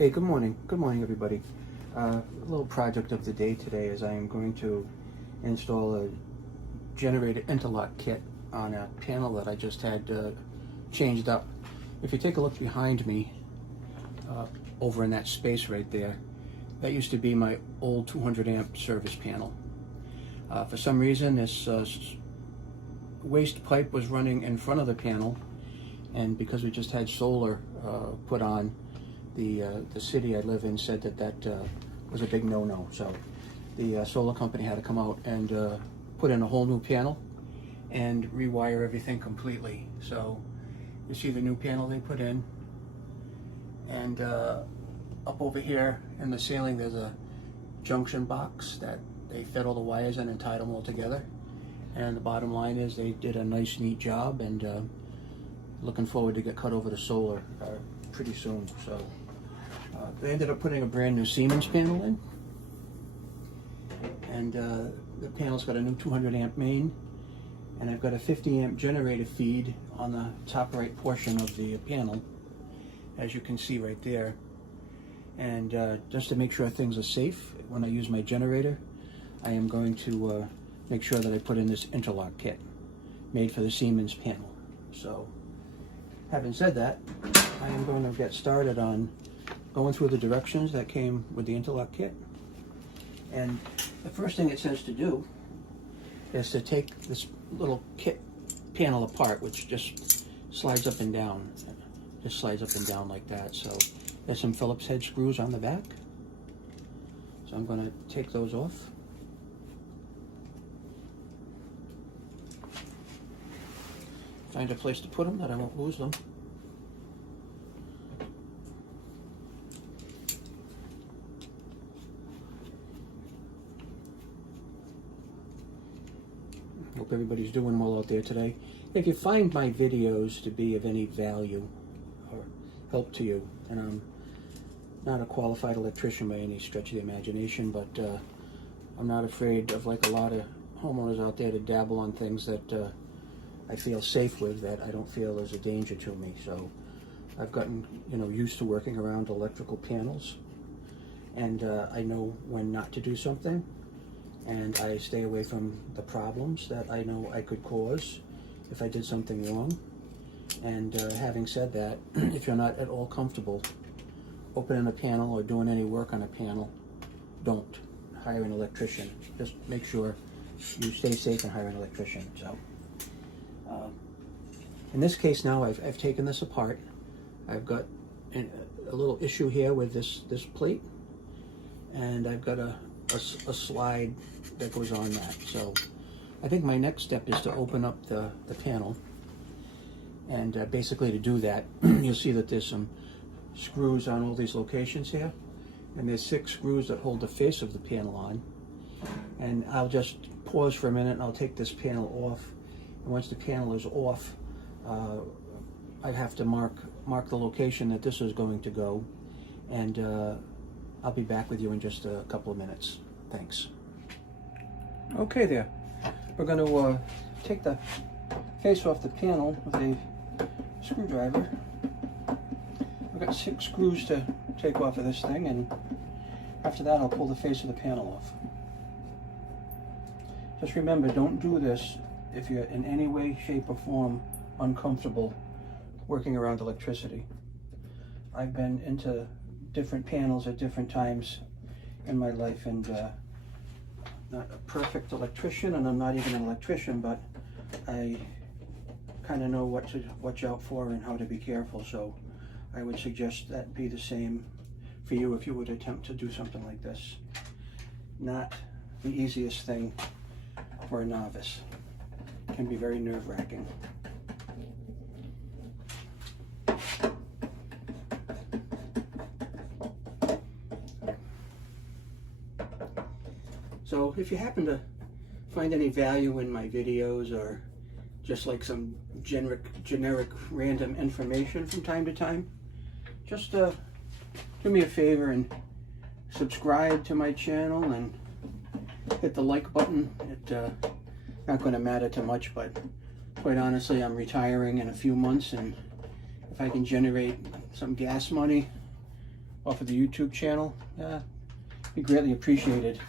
Hey, good morning. Good morning, everybody. A little project of the day today is I am going to install a generator interlock kit on a panel that I just had changed up. If you take a look behind me, over in that space right there, that used to be my old 200 amp service panel. For some reason, this waste pipe was running in front of the panel, and because we just had solar put on, the city I live in said that was a big no-no. So the solar company had to come out and put in a whole new panel and rewire everything completely. So you see the new panel they put in, and up over here in the ceiling there's a junction box that they fed all the wires in and tied them all together. And the bottom line is they did a nice, neat job, and looking forward to get cut over to solar pretty soon. So they ended up putting a brand new Siemens panel in, and the panel's got a new 200 amp main, and I've got a 50 amp generator feed on the top right portion of the panel, as you can see right there. And just to make sure things are safe when I use my generator, I am going to make sure that I put in this interlock kit made for the Siemens panel. So having said that, I am going to get started on going through the directions that came with the interlock kit. And the first thing it says to do is to take this little kit panel apart, which just slides up and down. Just slides up and down like that. So there's some Phillips head screws on the back. So I'm going to take those off. Find a place to put them that I won't lose them. Hope everybody's doing well out there today. If you find my videos to be of any value or help to you, and I'm not a qualified electrician by any stretch of the imagination, but I'm not afraid of, like a lot of homeowners out there, to dabble on things that I feel safe with, that I don't feel is a danger to me. So I've gotten used to working around electrical panels, and I know when not to do something, and I stay away from the problems that I know I could cause if I did something wrong. And having said that, if you're not at all comfortable opening a panel or doing any work on a panel, don't hire an electrician. Just make sure you stay safe and hire an electrician. So in this case now, I've taken this apart. I've got a little issue here with this plate, and I've got a slide that goes on that. So I think my next step is to open up the panel, and basically to do that, you'll see that there's some screws on all these locations here, and there's 6 screws that hold the face of the panel on. And I'll just pause for a minute and I'll take this panel off, and once the panel is off, I have to mark the location that this is going to go, and I'll be back with you in just a couple of minutes. Thanks. Okay there. We're going to take the face off the panel with a screwdriver. We've got 6 screws to take off of this thing, and after that I'll pull the face of the panel off. Just remember, don't do this if you're in any way, shape, or form uncomfortable working around electricity. I've been into different panels at different times in my life, and not a perfect electrician, and I'm not even an electrician, but I kind of know what to watch out for and how to be careful. So I would suggest that be the same for you if you would attempt to do something like this. Not the easiest thing for a novice. It can be very nerve-wracking. So if you happen to find any value in my videos, or just like some generic random information from time to time, just do me a favor and subscribe to my channel and hit the like button. It's not going to matter too much, but quite honestly, I'm retiring in a few months, and if I can generate some gas money off of the YouTube channel, be greatly appreciated.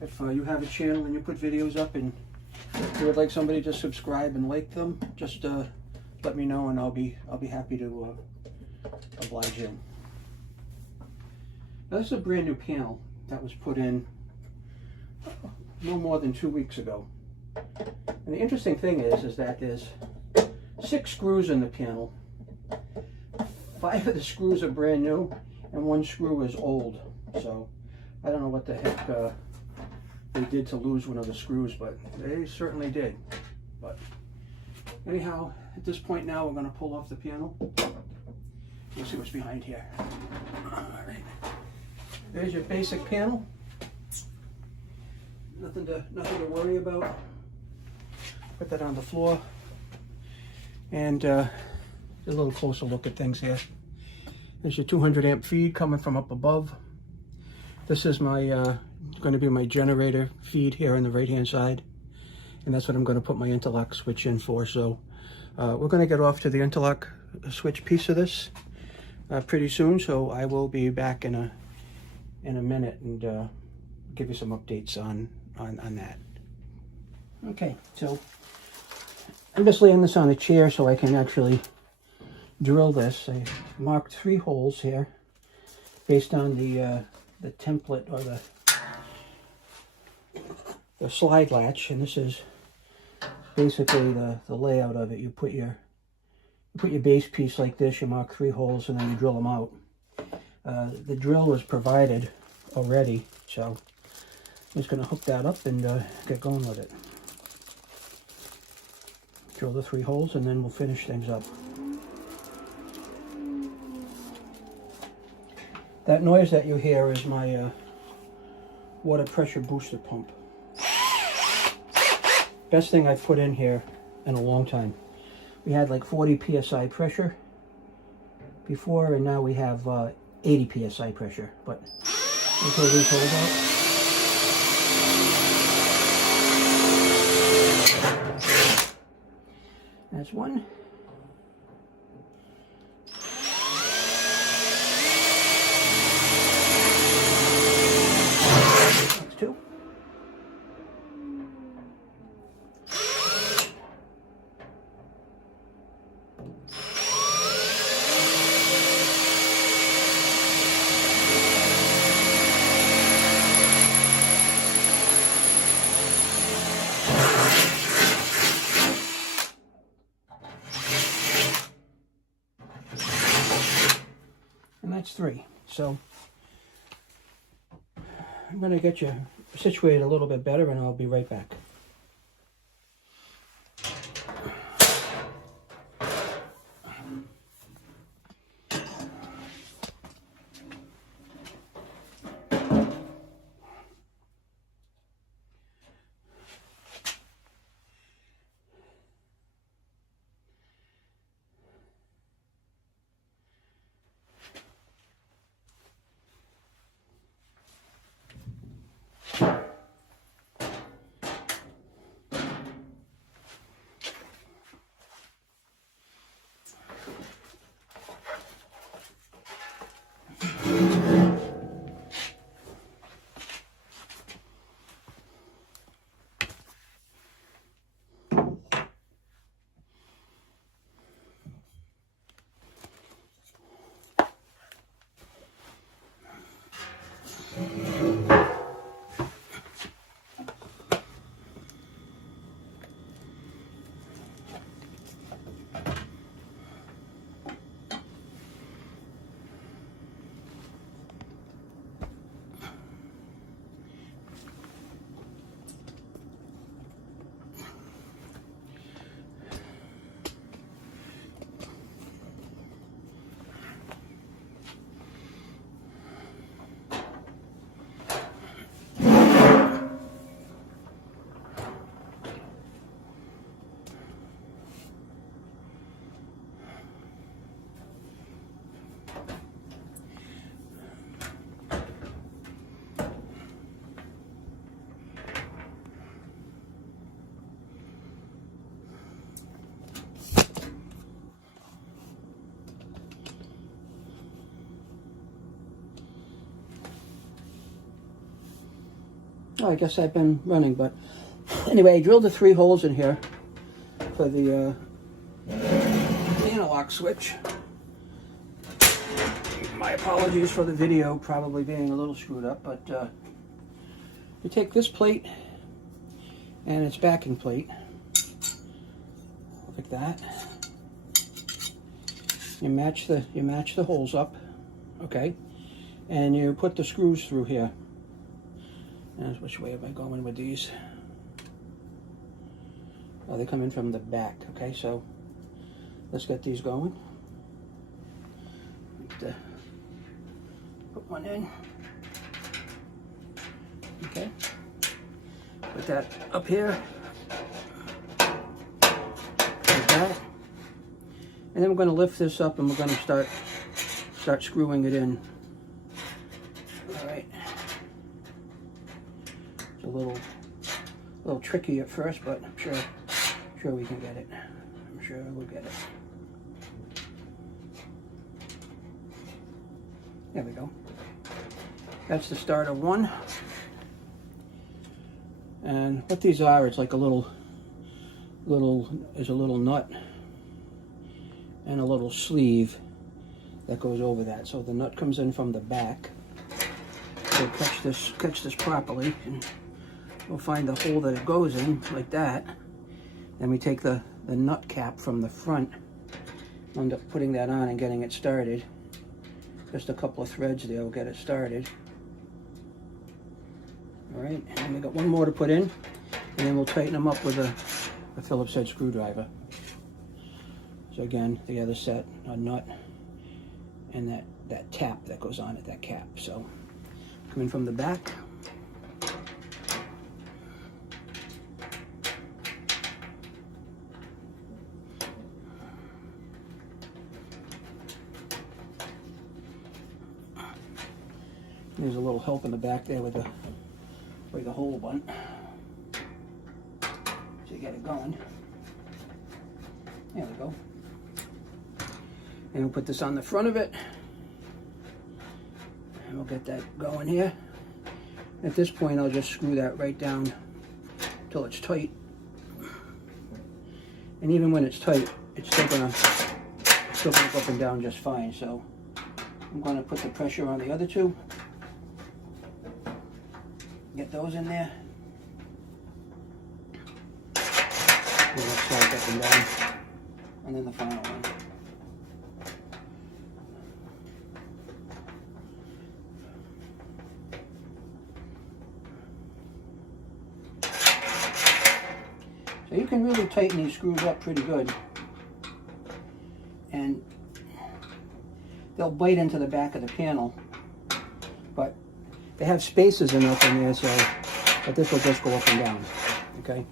If you have a channel and you put videos up and you would like somebody to subscribe and like them, just let me know and I'll be happy to oblige you. Now, this is a brand new panel that was put in no more than 2 weeks ago. And the interesting thing is that there's 6 screws in the panel. 5 of the screws are brand new and 1 screw is old. So I don't know what the heck they did to lose one of the screws, but they certainly did. But anyhow, at this point now we're going to pull off the panel. We'll see what's behind here. All right. There's your basic panel. Nothing to worry about. Put that on the floor. And a little closer look at things here. There's your 200 amp feed coming from up above. This is my going to be my generator feed here on the right hand side, and that's what I'm going to put my interlock switch in for. So we're going to get off to the interlock switch piece of this pretty soon, so I will be back in a minute and give you some updates on that. Okay, so I'm just laying this on a chair so I can actually drill this. I marked 3 holes here based on the template or the slide latch, and this is basically the layout of it. You put your base piece like this, you mark 3 holes, and then you drill them out. The drill was provided already, so I'm just going to hook that up and get going with it. Drill the 3 holes and then we'll finish things up. That noise that you hear is my water pressure booster pump. Best thing I've put in here in a long time. We had like 40 psi pressure before, and now we have 80 psi pressure. But until these hold out. That's one. That's 2. That's 3. So I'm going to get you situated a little bit better and I'll be right back. I guess I've been running, but anyway, I drilled the 3 holes in here for the interlock switch. My apologies for the video probably being a little screwed up, but you take this plate and its backing plate, like that. You match the holes up, okay, and you put the screws through here. And which way am I going with these? Oh, they come in from the back. Okay, so let's get these going. Put one in. Okay, put that up here. Like that. And then we're going to lift this up and we're going to start screwing it in. All right. It's a little tricky at first, but I'm sure we can get it. I'm sure we'll get it. There we go. That's the start of one. And what these are, it's like a little nut and a little sleeve that goes over that. So the nut comes in from the back. So catch this properly, and we'll find the hole that it goes in, like that. Then we take the nut cap from the front, end up putting that on and getting it started. Just a couple of threads there will get it started. All right, and we got one more to put in, and then we'll tighten them up with a Phillips head screwdriver. So again, the other set, a nut, and that tap that goes on at that cap. So come in from the back. There's a little help in the back there with the hole button. So you get it going. There we go. And we'll put this on the front of it. And we'll get that going here. At this point, I'll just screw that right down till it's tight. And even when it's tight, it's still gonna go up and down just fine. So I'm gonna put the pressure on the other two. Get those in there. And let's slide up and down. And then the final one. So you can really tighten these screws up pretty good. And they'll bite into the back of the panel. But they have spaces enough in there so that this will just go up and down. Okay?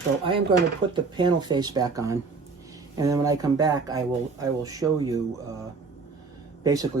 So I am going to put the panel face back on. And then when I come back, I will show you basically